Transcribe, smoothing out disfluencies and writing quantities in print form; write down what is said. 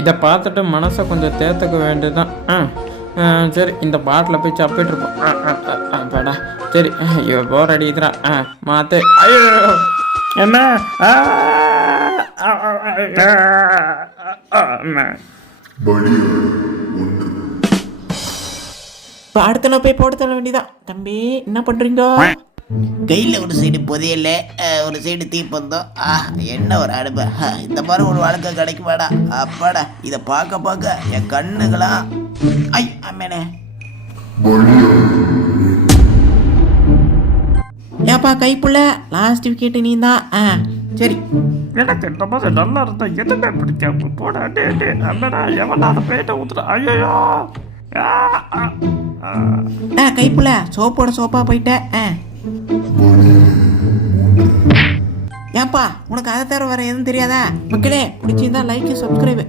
இதை பார்த்துட்டு மனசை கொஞ்சம் தேர்த்துக்க வேண்டியதுதான். சரி, இந்த பாட்டில் போய் சப்பிட்டு இருப்போம். பேடா சரி, போர் அடிக்குதுரா. மாத்து. ஐயோ என்ன இப்போ அடுத்த நான் போய் போட தர வேண்டியதான். தம்பி என்ன பண்ணுறீங்க? கையில் ஒரு சைடு புதையல, ஒரு சைடு தீப்பந்தம். என்ன ஒரு அடுப்பு! இந்த மாதிரி ஒரு வாழ்க்கை கிடைக்குமாடா? அப்பாடா, இதை பார்க்க பார்க்க என் கண்ணுகளாம் ஐ அம்மேனே. ஏப்பா கைப்புள்ள லாஸ்ட் விக்கெட்டு நீ தான். சரி, எனக்கு இந்த மாதிரி நல்லா இருந்தா எதுவுமே பிடிக்காம போடா. அண்ணா எவனா பேட்டை ஊத்துறா. ஐயோ கைப்புள்ள சோப்போட சோப்பா போயிட்டேன். ஏப்பா உனக்கு அதை தவிர வேற எதுவும் தெரியாதா? மக்களே பிடிச்சிருந்தா லைக் சப்ஸ்கிரைப்.